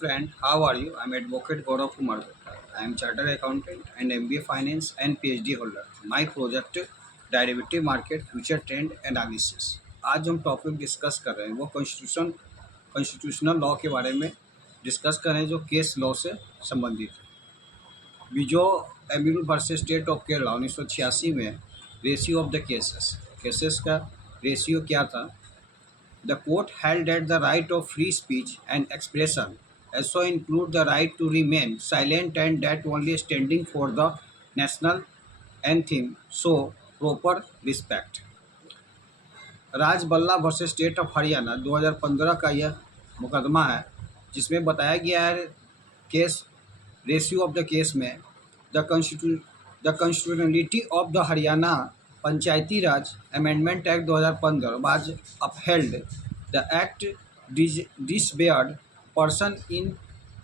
Friend, how are you? I'm Advocate Gaurav Kumar Gupta. I am Chartered Accountant and MBA Finance and PhD holder. My project Derivative Market Future Trend Analysis. आज हम topic discuss कर रहे हैं वो constitutional law के बारे में discuss कर रहे हैं जो केस लॉ से संबंधित है। बिजो एमिरू वर्सेस स्टेट ऑफ केरला 1986 में रेशियो ऑफ द केसेस का रेशियो क्या था। The court held that the right of free speech and expression also include the right to remain silent and that only standing for the national anthem show proper respect. Rajbala versus state of Haryana 2015 का यह मुकदमा है जिसमें बताया गया है case ratio of the case में the constitutionality of the Haryana Panchayati Raj amendment act 2015 was upheld the act disbarred person in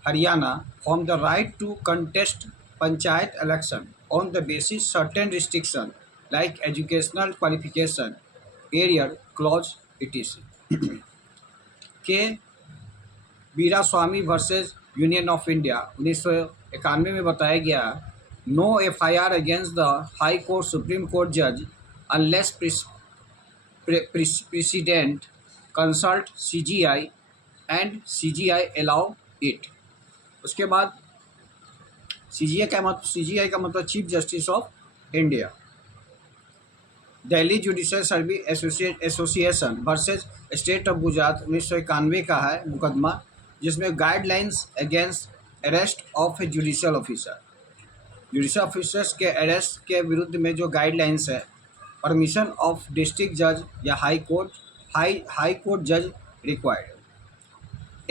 Haryana from the right to contest panchayat election on the basis certain restriction like educational qualification, area clause etc. K Veeraswami versus union of India 1991 में बताया गया no FIR against the high court supreme court जज unless president consult CGI and CGI allow it. उसके बाद CGI का मतलब chief justice of India. Delhi judicial service association versus state of Gujarat 1991 का है मुकदमा जिसमें guidelines against arrest of a judicial officer. Judicial officers के अरेस्ट के विरुद्ध में जो गाइडलाइंस है परमिशन ऑफ डिस्ट्रिक्ट जज या हाई कोर्ट जज required.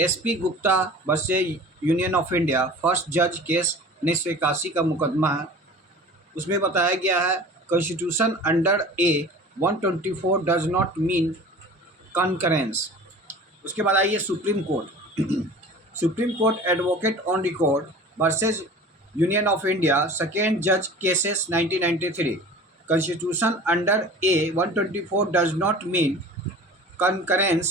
SP Gupta versus union of India first जज केस 1981 का मुकदमा है। उसमें बताया गया है constitution under A 124 does not mean concurrence. उसके बाद आइए supreme court advocate on record versus union of India second जज cases 1993। Constitution under A 124 does not mean concurrence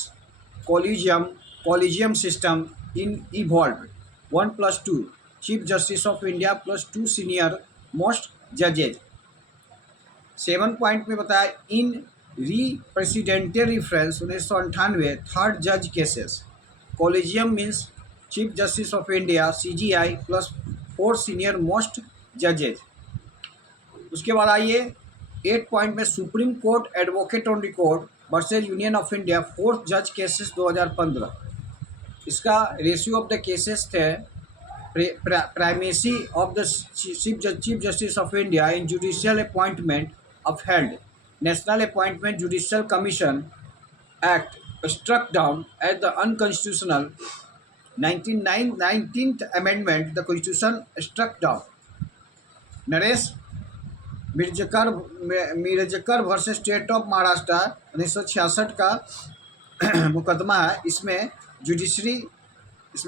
collegium system in evolved 1+2 chief justice of India plus 2 senior most judges। 7 point में बताया in presidential reference 1998 third जज cases collegium means chief justice of India CGI plus 4 senior most जजेज। उसके बाद आइए 8 point में supreme court advocate on record versus union of India fourth जज cases 2015। इसका रेशियो ऑफ द केसेस थे primacy of the chief justice of India in judicial appointment upheld national appointment judicial commission act struck down as the unconstitutional 19th amendment the constitution struck down. Naresh Mirajkar versus state of Maharashtra 1966 का मुकदमा है। इसमें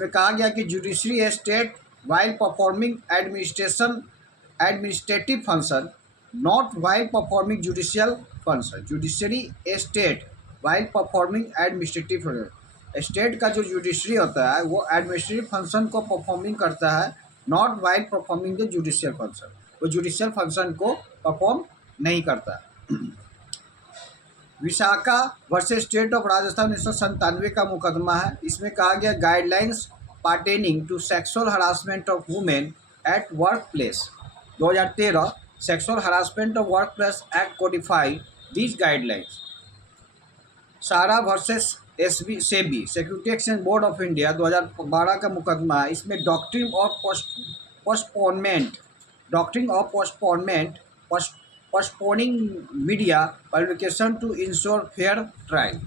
कहा गया कि judiciary a state while performing administrative function not while performing judicial function. Judiciary a state while performing administrative function. State का जो judiciary होता है वो एडमिनिस्ट्रेटिव फंक्शन को परफॉर्मिंग करता है not while performing the judicial function. वो जुडिशियल फंक्शन को परफॉर्म नहीं करता। Vishakha versus state of Rajasthan 1997 का मुकदमा है। इसमें कहा गया guidelines pertaining to sexual harassment of women at work place 2013 sexual harassment of work place act codify these guidelines. Sahara versus SEBI security exchange board of India 2012 का मुकदमा है। इसमें doctrine of postponing media publication to ensure fair trial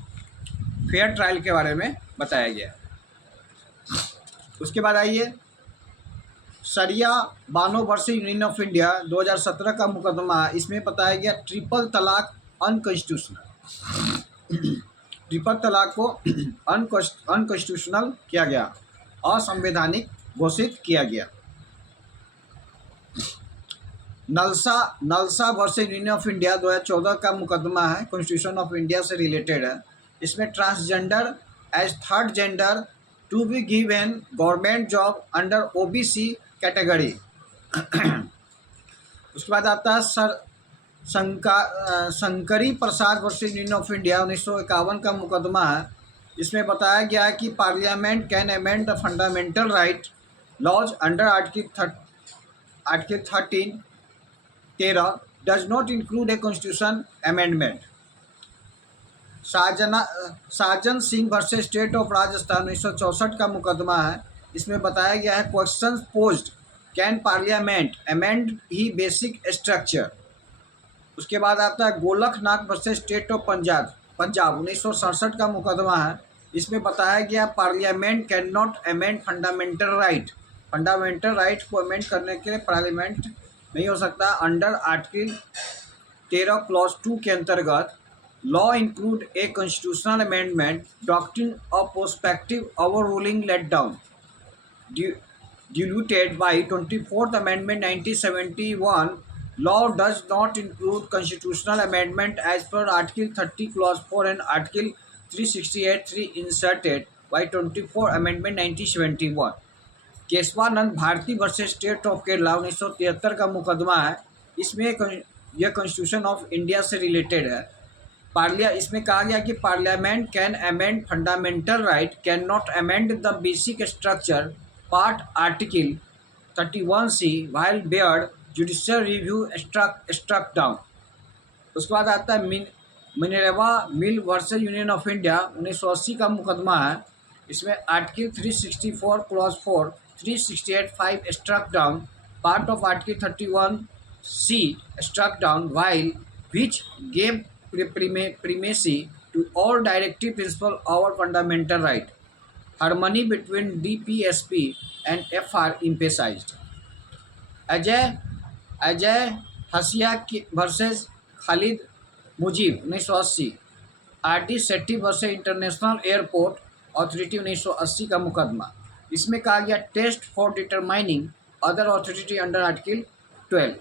के बारे में बताया गया। उसके बाद आइए सरिया Bano versus union of India 2017 का मुकदमा है। इसमें बताया गया ट्रिपल तलाक अनकॉन्स्टिट्यूशनल। ट्रिपल तलाक को अनकॉन्स्टिट्यूशनल किया गया, असंवैधानिक घोषित किया गया। NALSA versus union of India 2014 का मुकदमा है, कॉन्स्टिट्यूशन ऑफ इंडिया से रिलेटेड है। इसमें transgender as third gender to be given government job under OBC category. उसके बाद आता है Shankari Prasad versus union of India 1951 का मुकदमा है। इसमें बताया गया है कि parliament can amend the fundamental right laws under article 13 does not include a constitution amendment. Sajjan Singh versus state of Rajasthan 1964 का मुकदमा है। इसमें बताया गया है question posed can parliament amend he basic structure. उसके बाद आता है Golaknath versus state of Punjab 1967 का मुकदमा है। इसमें बताया गया parliament can not amend fundamental right. Fundamental right को अमेंड करने के लिए पार्लियामेंट नहीं हो सकता। अंडर आर्टिकल 13 क्लॉज 2 के अंतर्गत law include a constitutional amendment doctrine of prospective overruling laid down diluted by 24th Amendment 1971. Law does not include constitutional amendment as per Article 30 Clause 4 and Article 368(3) inserted by 24th Amendment 1971. Kesavananda Bharati versus state of Kerala 1973 का मुकदमा है। इसमें यह constitution of India से related है। इसमें कहा गया कि parliament can amend fundamental right can not amend the basic structure part article 31C while beard judicial review struck down. उसके बाद आता है Minerva mill versus union of India 1980 का मुकदमा है। इसमें article 364 clause 4 368(5) struck down part of article 31C struck down while which gave primacy to all directive principle over fundamental right. Harmony between DPSP and FR emphasized. Ajay Hasia versus Khalid Mujib 1980। RD Shetty versus international airport authority 1980 का मुकदमा। इसमें कहा गया test for determining other authority under article 12।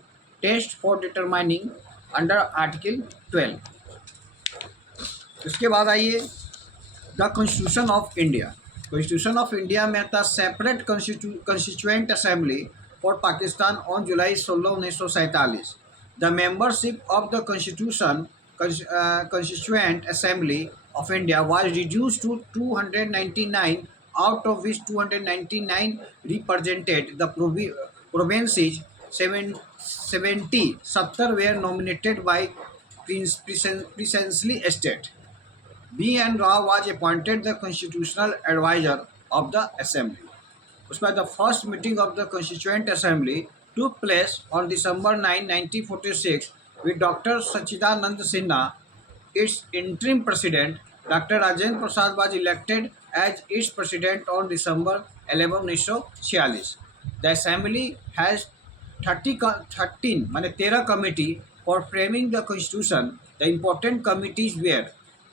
Test for determining under article 12। उसके बाद आइए the constitution of India. Constitution of India में था separate constituent assembly for Pakistan on July 16, 1947। The membership of the constituent assembly of India was reduced to 299, out of which 299 represented the provinces, 70 were nominated by princely estate. B.N. Rao was appointed the constitutional advisor of the assembly. उसमें the first meeting of the Constituent Assembly took place on December 9, 1946 with Dr. Sachidanand Sinha, its interim president. Dr. Rajendra Prasad was elected as its president on December 11, 1946. The assembly has 13 committee for framing the constitution. The important committees were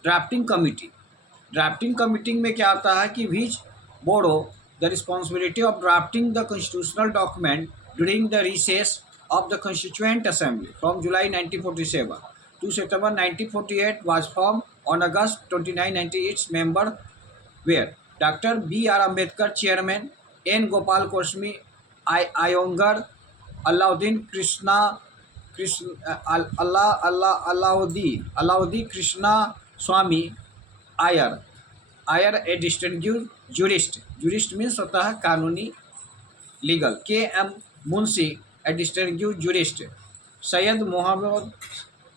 drafting committee. Drafting committee में क्या आता है कि which bore the responsibility of drafting the constitutional document during the recess of the constituent assembly from July 1947 to September 1948 was formed on August 29, 1998. Member were Dr. B.R. Ambedkar chairman, N. Gopal Kosmi Iyengar, Alauddin Krishna Swamy Iyer a distinguished jurist means होता है कानूनी legal. K.M. Munshi a distinguished jurist। Syed Mohammad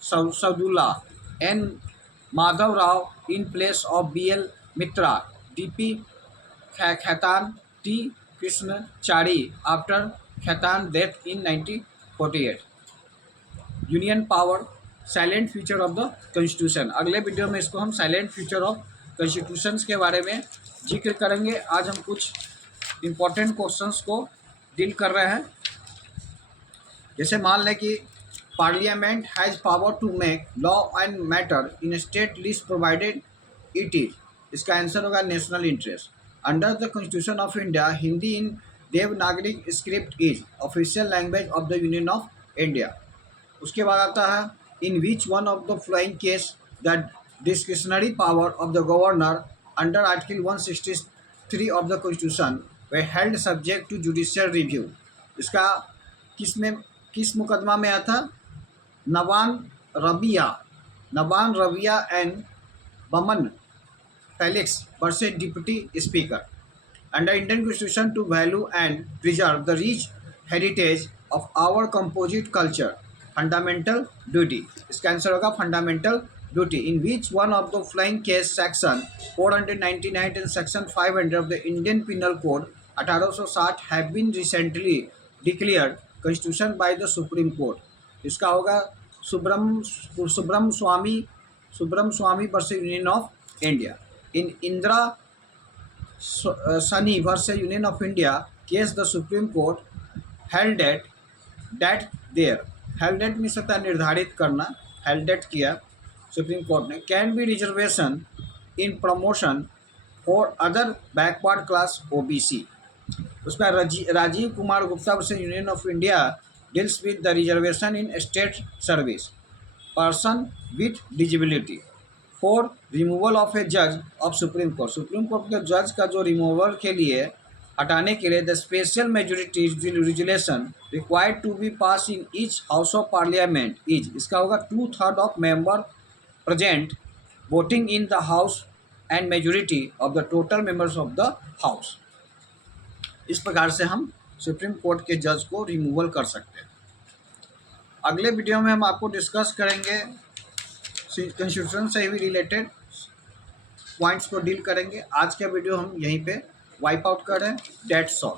Saadulla N. Madhava Rau in place of B.L. Mitra. D.P. Khaitan T. Krishnachari after Khaitan death in 1948। Union power salient features of the constitution. अगले video में इसको हम silent features of constitutions के बारे में जिक्र करेंगे। आज हम कुछ इम्पोर्टेंट क्वेश्चंस को डील कर रहे हैं। जैसे मान लें कि parliament has power to make law and matter in state list provided it is. इसका आंसर होगा national interest. Under the constitution of India Hindi in Devanagari script is official language of the union of India. उसके बाद आता है in which one of the following case the discretionary power of the governor under article 3 of the Constitution were held subject to judicial review. इसका किस मुकदमा में आया था? नवान Rabia and Boman Felix versus Deputy Speaker. Under Indian Constitution to value and preserve the rich heritage of our composite culture. Fundamental duty. इसका answer होगा fundamental duty, in which one of the flying case section 499 and section 500 of the Indian Penal Code 1860 have been recently declared constitution by the Supreme Court. इसका होगा सुब्रम स्वामी versus Union of India. In Indra Sani versus Union of India case, the Supreme Court held that there, held that means होता है निर्धारित करना, held that किया supreme court ने, can be reservation in promotion for other backward class OBC. उसका Rajiv Kumar Gupta versus union of India deals with the reservation in state service, person with disability. For removal of a जज of supreme court. Supreme court के जज का जो removal के लिए हटाने के लिए the special majority resolution required to be pass in each house of parliament is, इसका होगा 2/3 of member present voting in the house and majority of the total members of the house. इस प्रकार से हम सुप्रीम कोर्ट के जज को removal कर सकते हैं. अगले वीडियो में हम आपको डिस्कस करेंगे कॉन्स्टिट्यूशन से भी रिलेटेड पॉइंट्स को डील करेंगे. आज का वीडियो हम यहीं पे वाइप आउट कर रहे हैं. That's all.